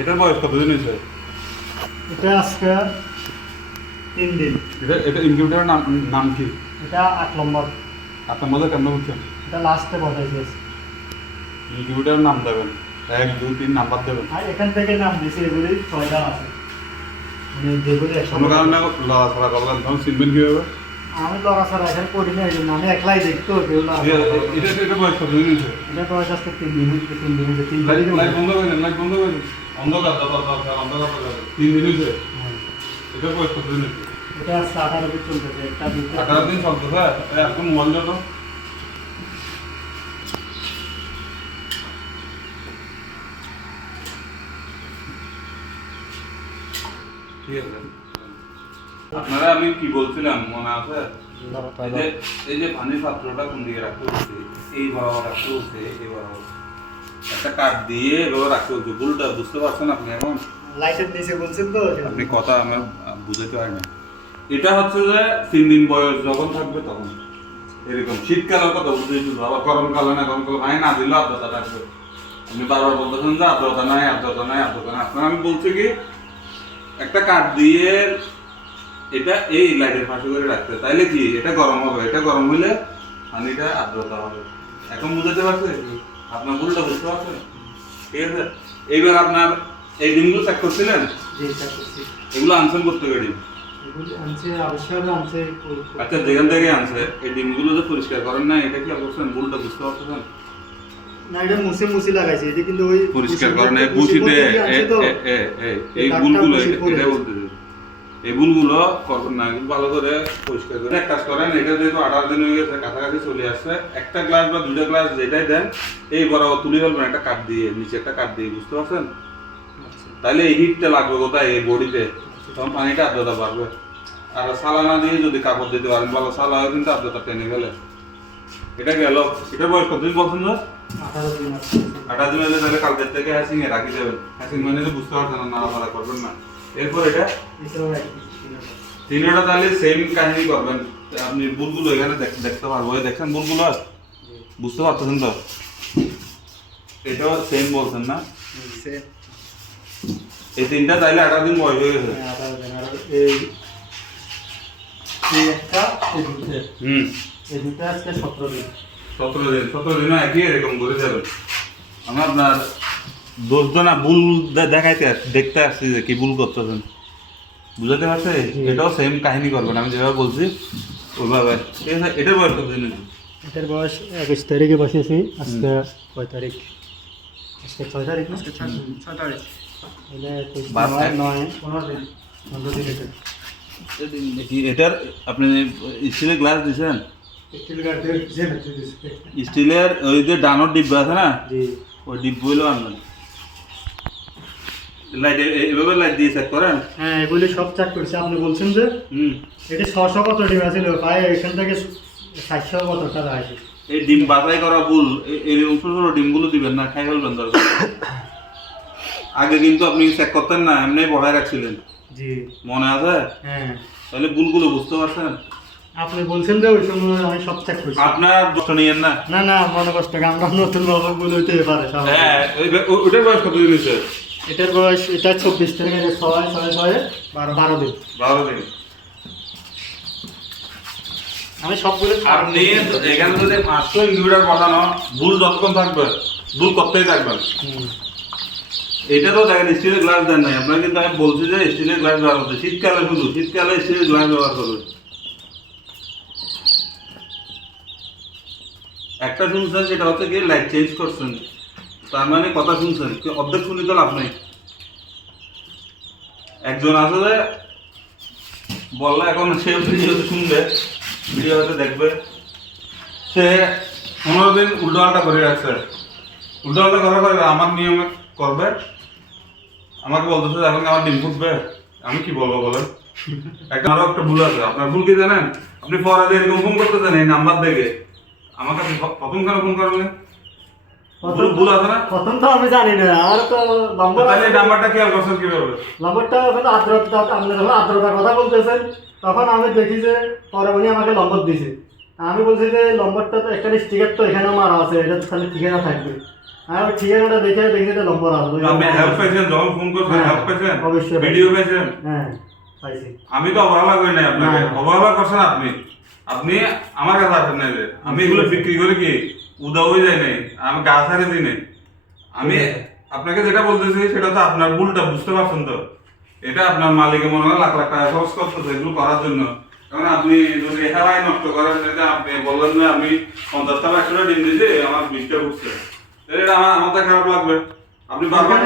এটার বয়স কতদিন হয়েছে? এটা আজকে 3 দিন। এটা ইনকিউবেটরের নাম নাম কি? এটা 8 নম্বর। আপনার মধ্যে কেন বুঝছেন? এটা লাস্টে বসাইছি। ইনকিউবেটরের নাম দেবেন, 1 2 3 নাম্বার দেবেন। আর এখান থেকে নাম দিয়েছি, এগুলি 6টা আছে, মানে যেগুলি কোনো কারণে লড়াছড়া করলেন তখন চিনবেন কীভাবে? আমি লড়াছড়া এখানে করি না, এই জন্য আমি একলাই দেখতো কেউ এটা বয়স কতদিন হয়েছে? এটা বয়স আজকে 3 দিন হচ্ছে। 3 দিন হচ্ছে, 3 লাইট তারিখে বন্ধ করে দেন, লাইট বন্ধ করে দেন। অন্ধকার অন্ধকার 3 দিন হয়েছে। এটার বয়স কতদিন হয়েছে? এটা আজকে 18 দিন চলতেছে। একটা 18 দিন চলতেছে। এখন মোবাইল দাও। ঠিক আছে, আপনারা আমি কি বলছিলাম মনে আছে? এই যে পানির পাত্রটা কোন দিকে রাখতে হচ্ছে, এই বরাবর রাখতে হচ্ছে, এই বরাবর একটা কাঠ দিয়ে এভাবে রাখতে হচ্ছে। ভুলটা বুঝতে পারছেন আপনি? এখন লাইটের নিচে বলছেন তো, আপনি কথা আমার বুঝাতে পারেন না। এটা হচ্ছে যে 3 দিন বয়স যখন থাকবে তখন এরকম। শীতকালের কথা বুঝেছিল, আবার গরমকালে না, গরমকালে ভাই না দিলেও আর্দ্রতা থাকবে। আপনি বারবার বলতেছেন যে আর্দ্রতা নাই, আর্দ্রতা নাই, আর্দ্রতা নাই। আপনার আমি বলছি কি একটা কাঠ দিয়ে এটা এই লাইটের পাশে করে রাখতে, তাইলে কি এটা গরম হবে, এটা গরম হইলে পানিটা আর্দ্রতা হবে। এখন বুঝতে পারছে? আপনার ভুলটা বুঝতে পারছেন? ঠিক আছে, এইবার আপনার এই ডিমগুলো চেক করছিলেন? জি চেক করছি। এগুলো আনছেন করতে গেলে এগুলি আনছে আবিষ্কার আনছে। আচ্ছা, যেখান থেকে আনছে এই ডিমগুলো যে পরিষ্কার করেন না, এটা কি করছেন? ভুলটা বুঝতে পারছেন? না, এটা মুছে মুছে লাগাইছে, এটা কিন্তু ওই পরিষ্কার করেন এই বুশিতে এই বুলগুলো, এটা বলতে এই বুলগুলো করবেন না, ভালো করে পরিষ্কার করে এক কাজ করেন। এটা যেহেতু 18 দিন হয়ে গেছে, কাছাকাছি চলে আসছে, একটা গ্লাস বা 2টা গ্লাস যেটাই দেন এই বরাবর তুলে ফেলবেন একটা কাঠ দিয়ে, নিচে একটা কাঠ দিয়ে, বুঝতে পারছেন? তাহলে এই হিটটা লাগবে কোথায়? এই বডিতে, তখন পানিটা আর্দ্রতা বাড়বে। আর সালানা দিয়ে যদি কাপড় দিতে পারেন ভালো, সালা কিন্তু আর্দ্রতা টেনে গেলে এটা গেল। এটা বয়স কতদিন বলছেন না? 18 দিন। 18 দিন হলে তাহলে কালকের থেকে হ্যাসিং এ রাখি দেবেন। হ্যাসিং মানে তো বুঝতে পারছেন না, নাড়াচাড়া করবেন না। এরপর এটা তিনটা তাহলে সেম কাহিনী করবেন। আপনি বুলগুলো এখানে দেখতে পারবো, দেখছেন বুলগুলো? বুঝতে পারতেছেন তো? এটাও সেম বলছেন না? এই তিনটা তাইলে 18 দিন বয়স হয়ে গেছে। এই দুটো আজকে 17 দিন। 17 দিন একই এরকম করে যাবেন। আমরা আপনার দোষজনা ভুল দেখাইতে দেখতে আসছি যে কি ভুল করতেছেন, বুঝাতে পারছে? এটাও সেম কাহিনী করবেন, আমি যেভাবে বলছি ওইভাবে। ঠিক আছে, এটার বয়স কত দিন? এটার বয়স 21 তারিখে বসেছি। আজকে কয় তারিখ? আজকে 6 তারিখ না? 6 তারিখ। এলে 15 দিন। 15 দিন এটা। এটার আপনি স্টিলের গ্লাস দিয়েছেন? স্টিল গার্ডে স্টিলের ওই যে ডানোর ডিব্বা আছে না, জি, ওই ডিব্বাগুলো আনবেন। লাইট এভাবে লাইট দিয়ে চেক করেন। হ্যাঁ, এগুলি সব চেক করছি। আপনি বলছেন যে এটা 600 কত ডিম আছিল, প্রায় এখান থেকে 700 কত টাকা আছে। এই ডিম বাছাই করা ভুল, এরকম ছোট ছোট ডিমগুলো দিবেন না, খাই ফেলবেন দরকার। আগে কিন্তু আপনি চেক করতেন না, এমনি বড়াই রাখছিলেন, জি মনে আছে? হ্যাঁ, তাহলে ভুলগুলো বুঝতে পারছেন? আপনি বলছেন যে ওই সময় আমি সব চেক করছি। আপনার দোষ নিয়েন না। না না, মনে কষ্ট, আমরা নতুন ভুল হইতে পারে। হ্যাঁ, ওটার বয়স কতদিন হয়েছে? এটার বয়স, এটা 24 তারিখে 12 দিন। 12 দিন। আমি সবগুলো আপনি এখানে যদি 500 ইনকিউবেটর বসানো, ভুল যতক্ষণ থাকবে ভুল করতেই থাকবেন। এটা তো দেখেন স্টিলের গ্লাস দেন নাই আপনার, কিন্তু আমি বলছি যে স্টিলের গ্লাস ব্যবহার করতে, শীতকালে শুধু শীতকালে স্টিলের গ্লাস ব্যবহার করবে। একটা শুনছেন সেটা হচ্ছে গিয়ে লাইট চেঞ্জ করছেন, তার মানে কথা শুনছেন, অর্ধেক শুনি তো লাভ নেই। একজন আছে যে বললে এখন সে ভিডিও শুনবে, ভিডিও হয়তো দেখবে, সে 15 দিন উল্টোপাল্টা করে রাখছে। উল্টোপাল্টা করার পরে আমার নিয়মে করবে, আমাকে বলতেছে এখন আমার ডিম ফুটবে। আমি কি বলবো বলেন? আরো একটা ভুল আছে। আপনার ভুল কি জানেন? আপনি পরে দিয়ে এরকম ফোন করতেছেন এই নাম্বার দেখে, আমাকে আপনি প্রথম কেন ফোন করেন? ভুল আছে না? প্রথম তো আমি জানি না, আর তো নম্বর, তাহলে এই নাম্বারটা খেয়াল করছেন কিভাবে? নম্বরটা ওখানে আর্দ্রতা, আপনি যখন আর্দ্রতার কথা বলতেছেন তখন আমি দেখি যে পরে উনি আমাকে নম্বর দিয়েছে। আমি বলছি যে নম্বরটা তো একটা স্টিকার তো এখানে মারা আছে, এটা তো খালি ঠিকানা থাকবে। আর ঠিকানাটা দেখে দেখে এটা নম্বর আসবে আপনি হেল্প পাইছেন যখন ফোন করছেন হ্যাঁ, হেল্প পাইছেন অবশ্যই। ভিডিও পাইছেন হ্যাঁ পাইছি আমি তো অবহেলা করি নাই আপনাকে না। অবহেলা করছেন আপনি আপনি আমার কাছে আসেন নাই যে আমি এগুলো বিক্রি করে কি উদাও হয়ে যায় নাই আমি গা ছাড়ে দিই নাই আমি আপনাকে যেটা বলতেছি সেটা তো আপনার ভুলটা বুঝতে পারছেন তো এটা আপনার মালিকের মনে হয় লাখ লাখ টাকা খরচ করতেছে এগুলো করার জন্য কারণ আপনি যদি হেলাই নষ্ট করেন এটা আপনি বললেন যে আমি 50 টাকা 100 টাকা দিন দিয়েছি আমার 20 টাকা উঠছে তাহলে এটা আমার তো খারাপ লাগবে আপনি বারবার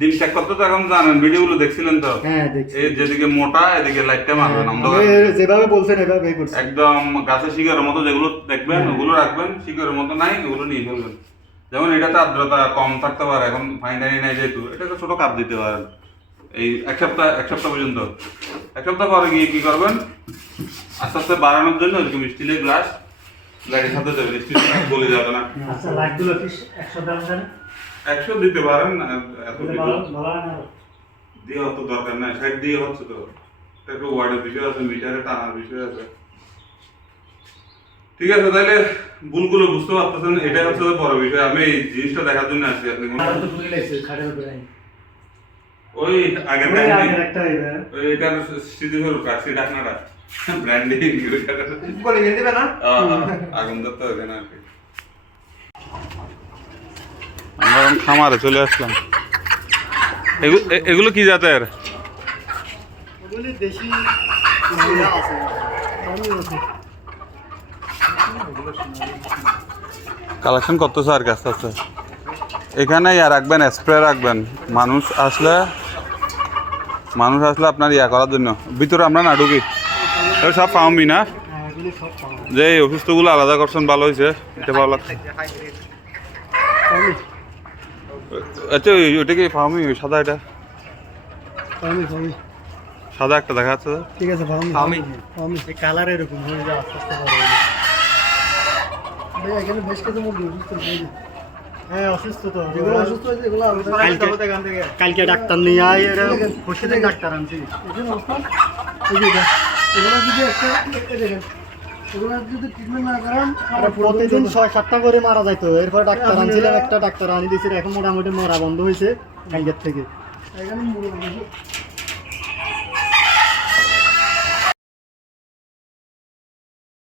দিন চেক করতে তো এখন জানেন ভিডিওগুলো দেখছিলেন তো হ্যাঁ দেখছি এই যেদিকে মোটা এদিকে লাইটটা মারবেন অন্ধকার আমি যেভাবে বলছেন এভাবেই করছি একদম গাছের শিকড়ের মতো যেগুলো দেখবেন ওগুলো রাখবেন শিকড়ের মতো নাই ওগুলো নিয়ে ফেলবেন যেমন এটাতে আর্দ্রতা কম থাকতে পারে এখন ফাইনালি নাই যেহেতু এটাকে ছোট কাপ দিতে পারেন এই এক সপ্তাহ পর্যন্ত এক সপ্তাহ পরে গিয়ে কি করবেন আস্তে আস্তে বাড়ানোর জন্য এরকম স্টিলের গ্লাস লাইটের সাথে দেবেন স্টিল গলে যাবে না আচ্ছা লাইটগুলো কি 100 দাম জানেন 100 দিতে পারেন এত ভালো ভালো না দিয়ে অত দরকার নাই সাইড দিয়ে হচ্ছে তো এটা একটু ওয়ার্ডের বিষয় আছে মিটারে টানার বিষয় আছে ঠিক আছে তাহলে ভুলগুলো বুঝতে পারতেছেন এটাই হচ্ছে বড় বিষয় আমি এই জিনিসটা দেখার জন্য আসছি আপনি কোনো আর তো ভুলে গেছে খাটের উপরে ওই আগের ওই টাইমে আগের একটা হইবে ওই এটার স্মৃতিস্বরূপ রাখছি ডাকনাটা ব্র্যান্ডিং বলে গেল দিবে না আগুন দত্ত ওখানে আর কি আমরা এখন খামারে চলে আসলাম এগুলো কি জাতের ওগুলি দেশি ইয়া আছে আমি আছে কালেকশন করতেছে আর কি আস্তে আস্তে এখানে ইয়া রাখবেন স্প্রে রাখবেন মানুষ আসলে আপনার ইয়া করার জন্য ভিতরে আমরা না ঢুকি এগুলো সব পাওমি না হ্যাঁ এগুলি সব পাওয়া যে এই অসুস্থগুলো আলাদা করছেন ভালো হয়েছে এটা ভালো লাগছে আমি আচ্ছা ওইটা কি পাওমি ওই সাদা এটা আমি সাদা একটা দেখা যাচ্ছে ঠিক আছে আমি এই কালার এরকম হয়ে যায় আস্তে আস্তে বড় হয়ে যায় ভাই এখানে বেশ কিছু মুরগি অসুস্থ হয়ে যায় হ্যাঁ অসুস্থ তো যেগুলো অসুস্থ হয়েছে এগুলো কালকে ডাক্তার নিয়ে আয় এরা খুশিতে ডাক্তার আনছি এগুলো যদি একটা দেখেন এগুলো যদি ট্রিটমেন্ট না করেন প্রতিদিন 6-7টা করে মারা যাইতো এরপর ডাক্তার আনছিলাম একটা ডাক্তার আনি দিয়েছিল এখন মোটামুটি মরা বন্ধ হয়েছে কালকের থেকে এখানে